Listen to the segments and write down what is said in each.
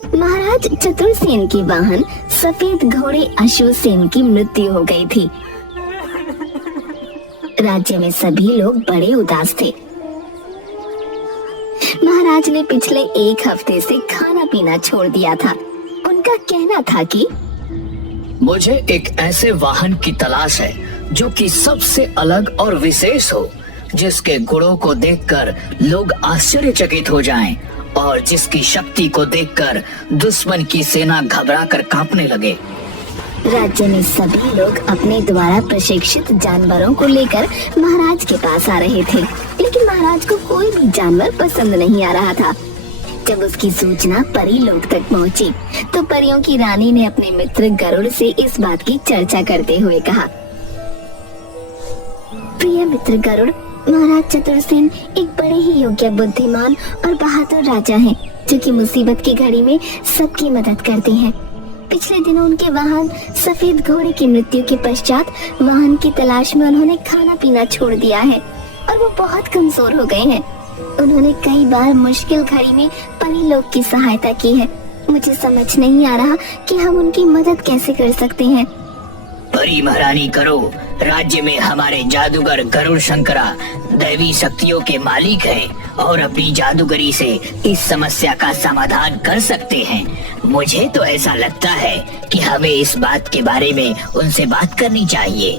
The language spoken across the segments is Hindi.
महाराज चतुरसेन के वाहन सफेद घोड़े अश्वसेन की मृत्यु हो गई थी। राज्य में सभी लोग बड़े उदास थे। महाराज ने पिछले एक हफ्ते से खाना पीना छोड़ दिया था। उनका कहना था कि मुझे एक ऐसे वाहन की तलाश है जो कि सबसे अलग और विशेष हो, जिसके गुणों को देखकर लोग आश्चर्यचकित हो जाएं और जिसकी शक्ति को देखकर दुश्मन की सेना घबराकर कांपने लगे। राज्य में सभी लोग अपने द्वारा प्रशिक्षित जानवरों को लेकर महाराज के पास आ रहे थे, लेकिन महाराज को कोई भी जानवर पसंद नहीं आ रहा था। जब उसकी सूचना परी लोक तक पहुंची, तो परियों की रानी ने अपने मित्र गरुड़ से इस बात की चर्चा करते हुए कहा, प्रिय मित्र गरुड़, महाराज चतुरसेन एक बड़े ही योग्य, बुद्धिमान और बहादुर राजा हैं, जो कि मुसीबत की घड़ी में सबकी मदद करते हैं। पिछले दिनों उनके वाहन सफेद घोड़े की मृत्यु के पश्चात वाहन की तलाश में उन्होंने खाना पीना छोड़ दिया है और वो बहुत कमजोर हो गए हैं। उन्होंने कई बार मुश्किल घड़ी में परी लोग की सहायता की है। मुझे समझ नहीं आ रहा कि हम उनकी मदद कैसे कर सकते हैं। परी महारानी करो, राज्य में हमारे जादूगर गरुड़ शंकरा दैवी शक्तियों के मालिक हैं और अपनी जादूगरी से इस समस्या का समाधान कर सकते हैं। मुझे तो ऐसा लगता है कि हमें इस बात के बारे में उनसे बात करनी चाहिए।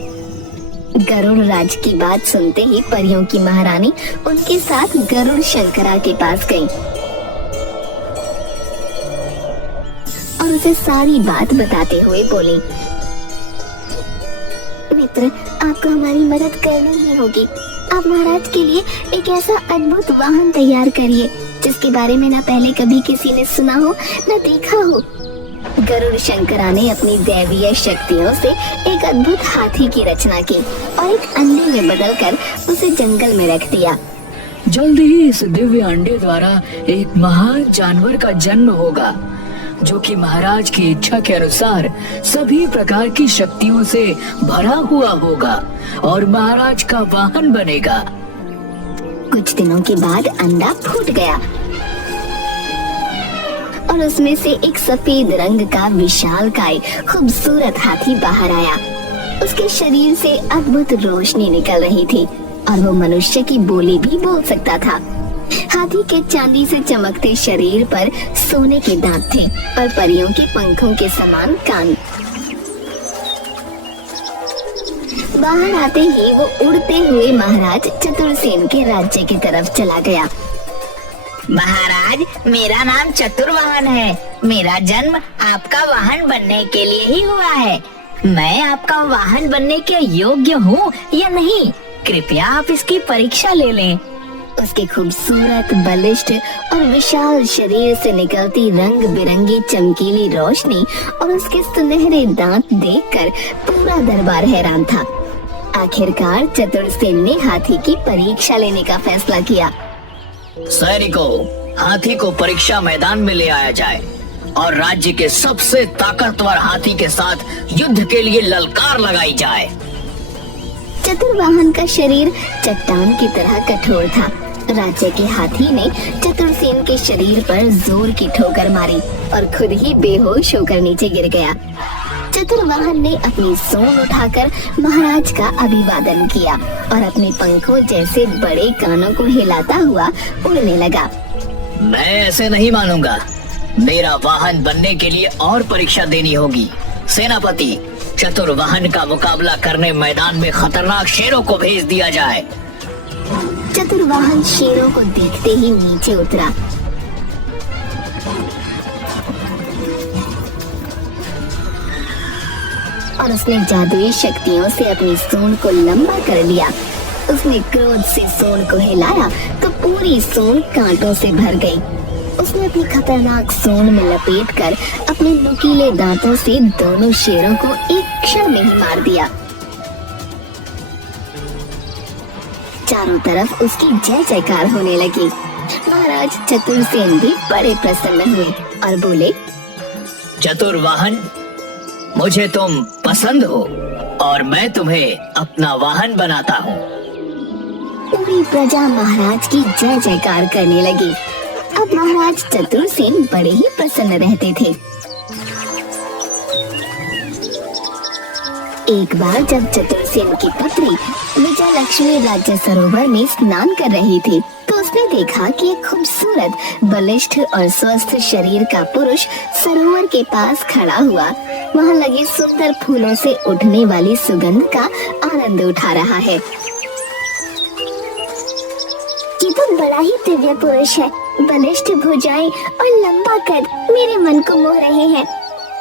गरुड़ राज की बात सुनते ही परियों की महारानी उनके साथ गरुड़ शंकरा के पास गई और उसे सारी बात बताते हुए बोली, मित्र, आपको हमारी मदद करनी ही होगी। आप महाराज के लिए एक ऐसा अद्भुत वाहन तैयार करिए जिसके बारे में न पहले कभी किसी ने सुना हो न देखा हो। गरुड़ शंकरा ने अपनी दैवीय शक्तियों से एक अद्भुत हाथी की रचना की और एक अंडे में बदलकर उसे जंगल में रख दिया। जल्दी ही इस दिव्य अंडे द्वारा एक महान जानवर का जन्म होगा, जो कि महाराज की इच्छा के अनुसार सभी प्रकार की शक्तियों से भरा हुआ होगा और महाराज का वाहन बनेगा। कुछ दिनों के बाद अंडा फूट गया और उसमें से एक सफेद रंग का विशालकाय खूबसूरत हाथी बाहर आया। उसके शरीर से अद्भुत रोशनी निकल रही थी और वो मनुष्य की बोली भी बोल सकता था। हाथी के चांदी से चमकते शरीर पर सोने के दांत थे और परियों के पंखों के समान कान। बाहर आते ही वो उड़ते हुए महाराज चतुरसेन के राज्य की तरफ चला गया। महाराज, मेरा नाम चतुर्वाहन है। मेरा जन्म आपका वाहन बनने के लिए ही हुआ है। मैं आपका वाहन बनने के योग्य हूँ या नहीं, कृपया आप इसकी परीक्षा ले लें। उसके खूबसूरत, बलिष्ठ और विशाल शरीर से निकलती रंग बिरंगी चमकीली रोशनी और उसके सुनहरे दांत देखकर पूरा दरबार हैरान था। आखिरकार चतुरसेन ने हाथी की परीक्षा लेने का फैसला किया। सैनिकों, हाथी को परीक्षा मैदान में ले आया जाए और राज्य के सबसे ताकतवर हाथी के साथ युद्ध के लिए ललकार लगाई जाए। चतुर्वाहन का शरीर चट्टान की तरह कठोर था। राज्य के हाथी ने चतुरसेन के शरीर पर जोर की ठोकर मारी और खुद ही बेहोश होकर नीचे गिर गया। चतुर्वाहन ने अपनी सूंड उठाकर महाराज का अभिवादन किया और अपने पंखों जैसे बड़े कानों को हिलाता हुआ उड़ने लगा। मैं ऐसे नहीं मानूंगा। मेरा वाहन बनने के लिए और परीक्षा देनी होगी। सेनापति, चतुर्वाहन का मुकाबला करने मैदान में खतरनाक शेरों को भेज दिया जाए। चतुर्वाहन शेरों को देखते ही नीचे उतरा। और उसने जादुई शक्तियों से अपनी सूंड को लंबा कर लिया। उसने क्रोध से सूंड को हिलाया तो पूरी सूंड कांटों से भर गई। उसने अपनी खतरनाक सूंड में लपेटकर अपने नुकीले दांतों से दोनों शेरों को एक क्षण में ही मार दिया। चारों तरफ उसकी जय जयकार होने लगी। महाराज चतुरसेन भी बड़े प्रसन्न हुए और बोले, चतुर्वाहन, मुझे तुम पसंद हो और मैं तुम्हें अपना वाहन बनाता हूँ। पूरी प्रजा महाराज की जय जयकार करने लगी। अब महाराज चतुरसेन बड़े ही प्रसन्न रहते थे। एक बार जब चतुरसेन की पुत्री विजय लक्ष्मी राज्य सरोवर में स्नान कर रही थी तो उसने देखा कि एक खूबसूरत, बलिष्ठ और स्वस्थ शरीर का पुरुष सरोवर के पास खड़ा हुआ वहां लगे सुंदर फूलों से उठने वाली सुगंध का आनंद उठा रहा है। ये तो बड़ा ही दिव्य पुरुष है। बलिष्ठ भुजाएं और लंबा कद मेरे मन को मोह रहे हैं।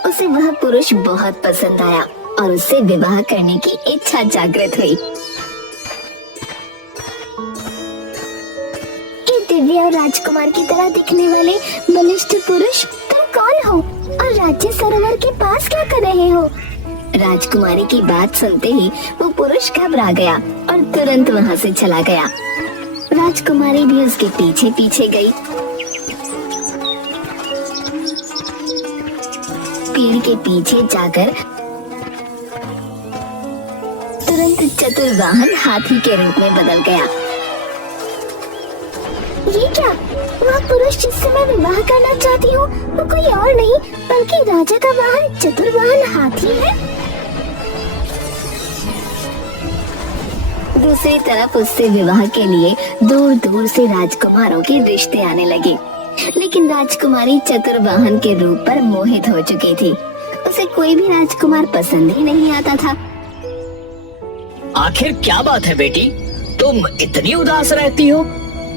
उसे वह पुरुष बहुत पसंद आया और उससे विवाह करने की इच्छा जागृत हुई। एक दिव्य और राजकुमार की तरह दिखने वाले बलिष्ठ पुरुष, तुम कौन हो और राज्य सरोवर के पास क्या कर रहे हो? राजकुमारी की बात सुनते ही वो पुरुष घबरा गया और तुरंत वहाँ से चला गया। राजकुमारी भी उसके पीछे पीछे गई। पेड़ के पीछे जाकर तुरंत चतुर्वाहन हाथी के रूप में बदल गया। ये क्या? वह पुरुष जिससे मैं विवाह करना चाहती हूँ वो कोई और नहीं बल्कि राजा का वाहन चतुर्वाहन हाथी है। दूसरी तरफ उससे विवाह के लिए दूर दूर से राजकुमारों के रिश्ते आने लगे, लेकिन राजकुमारी चतुर्वाहन के रूप पर मोहित हो चुकी थी। उसे कोई भी राजकुमार पसंद ही नहीं आता था। आखिर क्या बात है बेटी, तुम इतनी उदास रहती हो?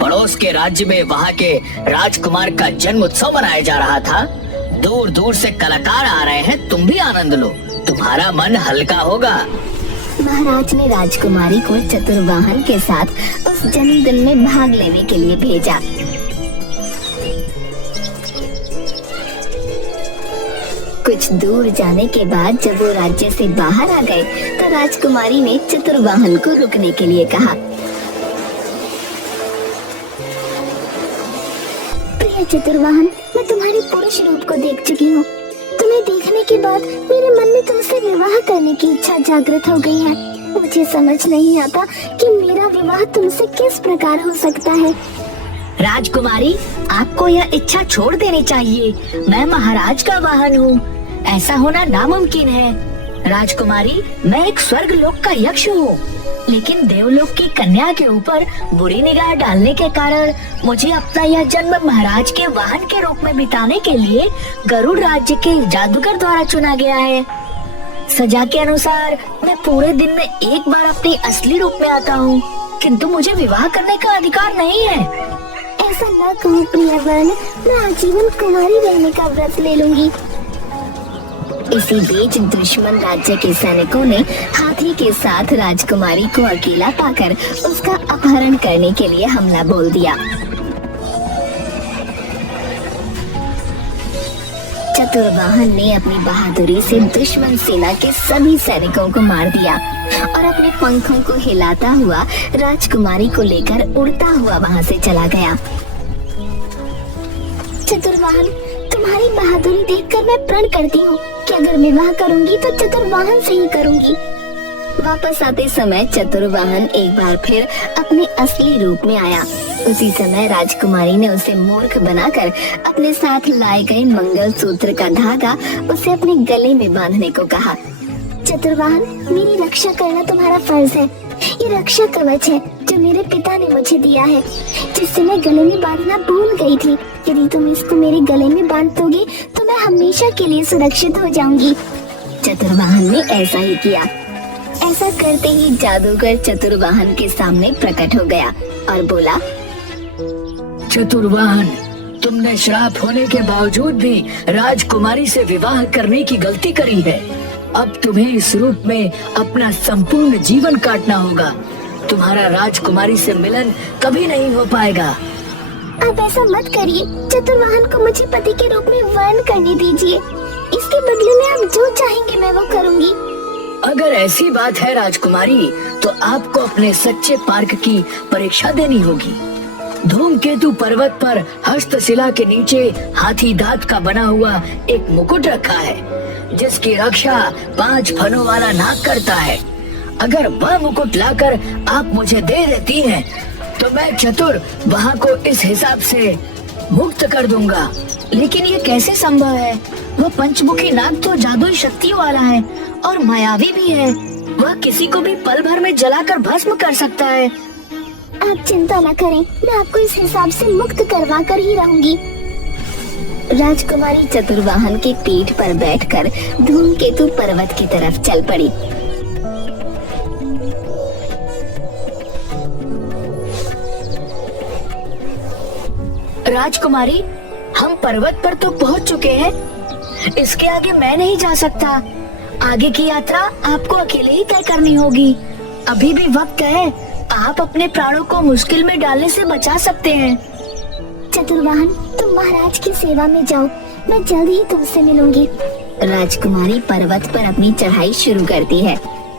पड़ोस के राज्य में वहाँ के राजकुमार का जन्म उत्सव मनाया जा रहा था। दूर दूर से कलाकार आ रहे हैं, तुम भी आनंद लो, तुम्हारा मन हल्का होगा। महाराज ने राजकुमारी को चतुर्वाहन के साथ उस जन्मदिन में भाग लेने के लिए भेजा। कुछ दूर जाने के बाद जब वो राज्य से बाहर आ गए तो राजकुमारी ने चतुर्वाहन को रुकने के लिए कहा। प्रिय चतुर्वाहन, मैं तुम्हारे पुरुष रूप को देख चुकी हूँ। तुम्हें देखने के बाद मेरे मन में तुमसे विवाह करने की इच्छा जागृत हो गई है। मुझे समझ नहीं आता कि मेरा विवाह तुमसे किस प्रकार हो सकता है। राजकुमारी, आपको यह इच्छा छोड़ देनी चाहिए। मैं महाराज का वाहन हूँ, ऐसा होना नामुमकिन है। राजकुमारी, मैं एक स्वर्ग लोक का यक्ष हूँ, लेकिन देवलोक की कन्या के ऊपर बुरी निगाह डालने के कारण मुझे अपना यह जन्म महाराज के वाहन के रूप में बिताने के लिए गरुड़ राज्य के जादूगर द्वारा चुना गया है। सजा के अनुसार मैं पूरे दिन में एक बार अपने असली रूप में आता हूँ, किंतु मुझे विवाह करने का अधिकार नहीं है। ऐसा न कहो प्रियवन, मैं आजीवन कुमारी रहने का व्रत ले लूंगी। इसी बीच दुश्मन राज्य के सैनिकों ने हाथी के साथ राजकुमारी को अकेला पाकर उसका अपहरण करने के लिए हमला बोल दिया। चतुर्वाहन ने अपनी बहादुरी से दुश्मन सेना के सभी सैनिकों को मार दिया और अपने पंखों को हिलाता हुआ राजकुमारी को लेकर उड़ता हुआ वहां से चला गया। चतुर्वाहन, तुम्हारी बहादुरी देखकर मैं प्रण करती हूँ कि अगर विवाह करूंगी तो चतुर्वाहन से ही करूंगी। वापस आते समय चतुर्वाहन एक बार फिर अपने असली रूप में आया। उसी समय राजकुमारी ने उसे मूर्ख बनाकर अपने साथ लाए गए मंगलसूत्र का धागा उसे अपने गले में बांधने को कहा। चतुर्वाहन, मेरी रक्षा करना तुम्हारा फर्ज है। ये रक्षा कवच है जो मेरे पिता ने मुझे दिया है, जिससे मैं गले में बांधना भूल गई थी। यदि तुम इसको मेरे गले में बांध दोगे तो मैं हमेशा के लिए सुरक्षित हो जाऊंगी। चतुर्वाहन ने ऐसा ही किया। ऐसा करते ही जादूगर चतुर्वाहन के सामने प्रकट हो गया और बोला, चतुर्वाहन, तुमने श्राप होने के बावजूद भी राजकुमारी से विवाह करने की गलती करी है। अब तुम्हें इस रूप में अपना संपूर्ण जीवन काटना होगा। तुम्हारा राजकुमारी से मिलन कभी नहीं हो पाएगा। आप ऐसा मत करिए। चतुर्वाहन को मुझे पति के रूप में वर्ण करने दीजिए। इसके बदले में आप जो चाहेंगे मैं वो करूंगी। अगर ऐसी बात है राजकुमारी, तो आपको अपने सच्चे पार्क की परीक्षा देनी होगी। धूमकेतु पर्वत पर हस्तशिला के नीचे हाथी दांत का बना हुआ एक मुकुट रखा है, जिसकी रक्षा 5 फनों वाला नाग करता है। अगर वह मुकुट लाकर आप मुझे दे देती हैं, तो मैं चतुर वहाँ को इस हिसाब से मुक्त कर दूंगा। लेकिन ये कैसे संभव है? वह पंचमुखी नाग तो जादुई शक्तियों वाला है और मायावी भी है। वह किसी को भी पल भर में जलाकर भस्म कर सकता है। आप चिंता न करें, मैं आपको इस हिसाब से मुक्त करवा कर ही रहूंगी। राजकुमारी चतुर्वाहन की पीठ पर बैठकर धूमकेतु पर्वत की तरफ चल पड़ी। राजकुमारी, हम पर्वत पर तो पहुंच चुके हैं। इसके आगे मैं नहीं जा सकता। आगे की यात्रा आपको अकेले ही तय करनी होगी। अभी भी वक्त है, आप अपने प्राणों को मुश्किल में डालने से बचा सकते हैं। चतुर्वाहन, तुम महाराज की सेवा में जाओ, मैं जल्द ही तुमसे मिलूंगी। राजकुमारी पर्वत पर अपनी चढ़ाई शुरू करती है।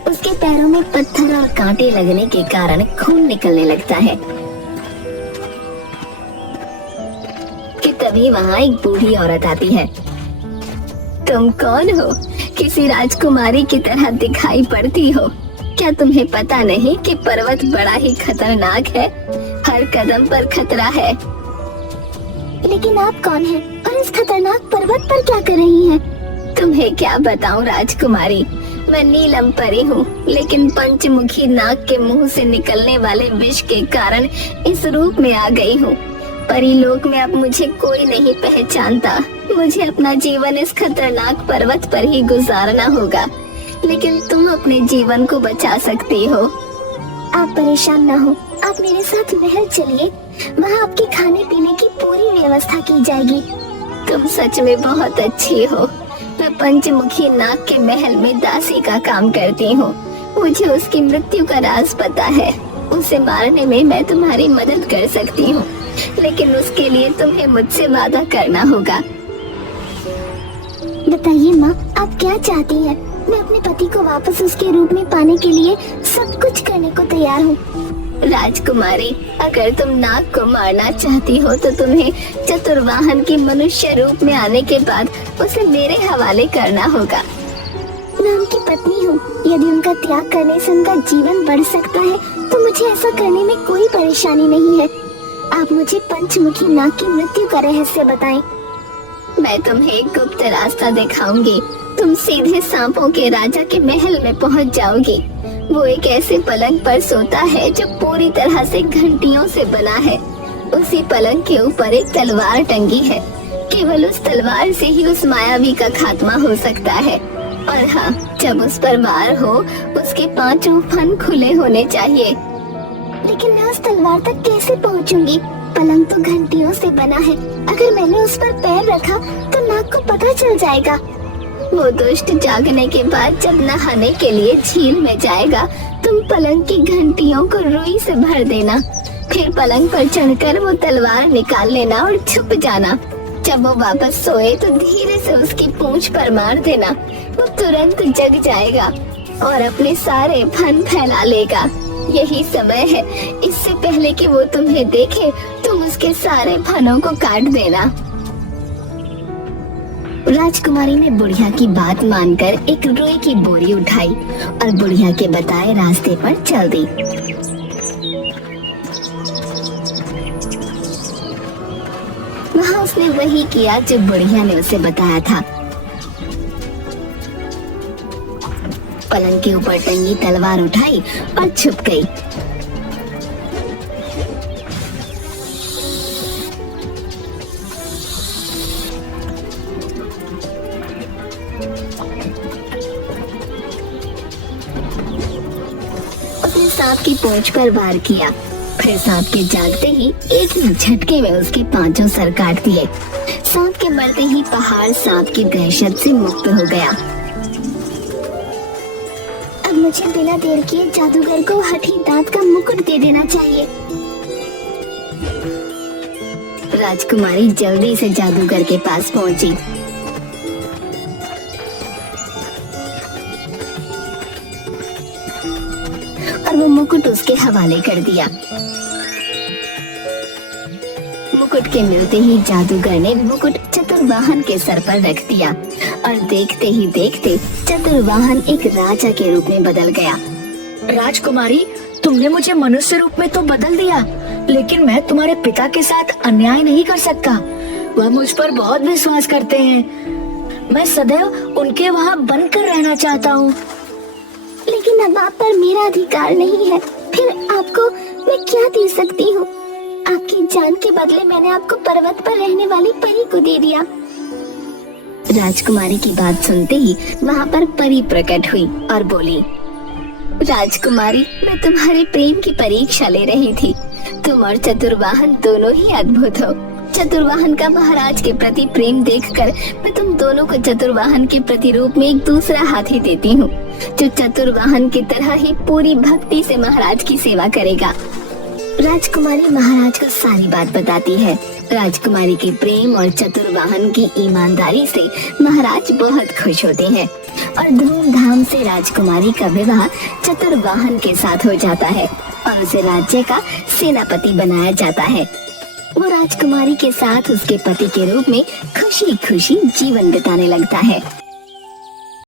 उसके पैरों में पत्थर और कांटे लगने के कारण खून निकलने लगता है कि तभी वहाँ एक बूढ़ी औरत आती है। तुम कौन हो? किसी राजकुमारी की तरह दिखाई पड़ती हो। क्या तुम्हें पता नहीं कि पर्वत बड़ा ही खतरनाक है? हर कदम पर खतरा है। लेकिन आप कौन हैं और इस खतरनाक पर्वत पर क्या कर रही हैं? तुम्हें क्या बताऊं राजकुमारी, मैं नीलम परी हूँ, लेकिन पंचमुखी नाग के मुंह से निकलने वाले विष के कारण इस रूप में आ गई हूँ। परीलोक में अब मुझे कोई नहीं पहचानता। मुझे अपना जीवन इस खतरनाक पर्वत पर ही गुजारना होगा, लेकिन तुम अपने जीवन को बचा सकती हो। आप परेशान न हो, आप मेरे साथ महल चलिए, वहाँ आपके खाने पीने की पूरी व्यवस्था की जाएगी। तुम सच में बहुत अच्छी हो। मैं पंचमुखी नाग के महल में दासी का काम करती हूँ। मुझे उसकी मृत्यु का राज पता है। उसे मारने में मैं तुम्हारी मदद कर सकती हूँ, लेकिन उसके लिए तुम्हें मुझसे वादा करना होगा। बताइए माँ, आप क्या चाहती हैं? मैं अपने पति को वापस उसके रूप में पाने के लिए सब कुछ करने को तैयार हूँ। राजकुमारी, अगर तुम नाग को मारना चाहती हो तो तुम्हें चतुर्वाहन की मनुष्य रूप में आने के बाद उसे मेरे हवाले करना होगा। मैं उनकी पत्नी हूँ। यदि उनका त्याग करने से उनका जीवन बढ़ सकता है तो मुझे ऐसा करने में कोई परेशानी नहीं है। आप मुझे पंचमुखी नाग की मृत्यु का रहस्य बताएं। मैं तुम्हें एक गुप्त रास्ता दिखाऊंगी। तुम सीधे सांपों के राजा के महल में पहुंच जाओगी। वो एक ऐसे पलंग पर सोता है जो पूरी तरह से घंटियों से बना है। उसी पलंग के ऊपर एक तलवार टंगी है। केवल उस तलवार से ही उस मायावी का खात्मा हो सकता है। और हाँ, जब उस पर वार हो उसके 5 फन खुले होने चाहिए। लेकिन मैं उस तलवार तक कैसे पहुंचूंगी? पलंग तो घंटियों से बना है। अगर मैंने उस पर पैर रखा तो नाग को पता चल जाएगा। वो दुष्ट जागने के बाद जब नहाने के लिए झील में जाएगा, तुम पलंग की घंटियों को रुई से भर देना। फिर पलंग पर चढ़कर वो तलवार निकाल लेना और छुप जाना। जब वो वापस सोए तो धीरे से उसकी पूंछ पर मार देना। वो तुरंत जग जाएगा और अपने सारे फन फैला लेगा। यही समय है। इससे पहले कि वो तुम्हें देखे तुम उसके सारे फनों को काट देना। राजकुमारी ने बुढ़िया की बात मानकर एक रुई की बोरी उठाई और बुढ़िया के बताए रास्ते पर चल दी। वहाँ उसने वही किया जो बुढ़िया ने उसे बताया था। पलंग के ऊपर टंगी तलवार उठाई और छुप गई। उसने सांप की पूंछ पर वार किया। फिर सांप के जागते ही एक ही झटके में उसके 5 सर काट दिए। सांप के मरते ही पहाड़ सांप की दहशत से मुक्त हो गया। अब मुझे बिना देर किए जादूगर को हठी दांत का मुकुट दे देना चाहिए। राजकुमारी जल्दी से जादूगर के पास पहुंची। और वो मुकुट उसके हवाले कर दिया। मुकुट के मिलते ही जादूगर ने मुकुट चतुर्वाहन के सर पर रख दिया और देखते ही देखते चतुर्वाहन एक राजा के रूप में बदल गया। राजकुमारी, तुमने मुझे मनुष्य रूप में तो बदल दिया, लेकिन मैं तुम्हारे पिता के साथ अन्याय नहीं कर सकता। वह मुझ पर बहुत विश्वास करते हैं। मैं सदैव उनके वहाँ बनकर रहना चाहता हूँ। लेकिन अब आप पर मेरा अधिकार नहीं है, फिर आपको मैं क्या दे सकती हूँ? आपकी जान के बदले मैंने आपको पर्वत पर रहने वाली परी को दे दिया। राजकुमारी की बात सुनते ही वहाँ पर परी प्रकट हुई और बोली, राजकुमारी, मैं तुम्हारे प्रेम की परीक्षा ले रही थी। तुम और चतुर्वाहन दोनों ही अद्भुत हो। चतुर्वाहन का महाराज के प्रति प्रेम देखकर मैं तुम दोनों को चतुर्वाहन के प्रतिरूप में एक दूसरा हाथी देती हूँ, जो चतुर्वाहन की तरह ही पूरी भक्ति से महाराज की सेवा करेगा। राजकुमारी महाराज को सारी बात बताती है। राजकुमारी के प्रेम और चतुर्वाहन की ईमानदारी से महाराज बहुत खुश होते हैं और धूमधाम से राजकुमारी का विवाह चतुर्वाहन के साथ हो जाता है और उसे राज्य का सेनापति बनाया जाता है। वो राजकुमारी के साथ उसके पति के रूप में खुशी खुशी जीवन बिताने लगता है।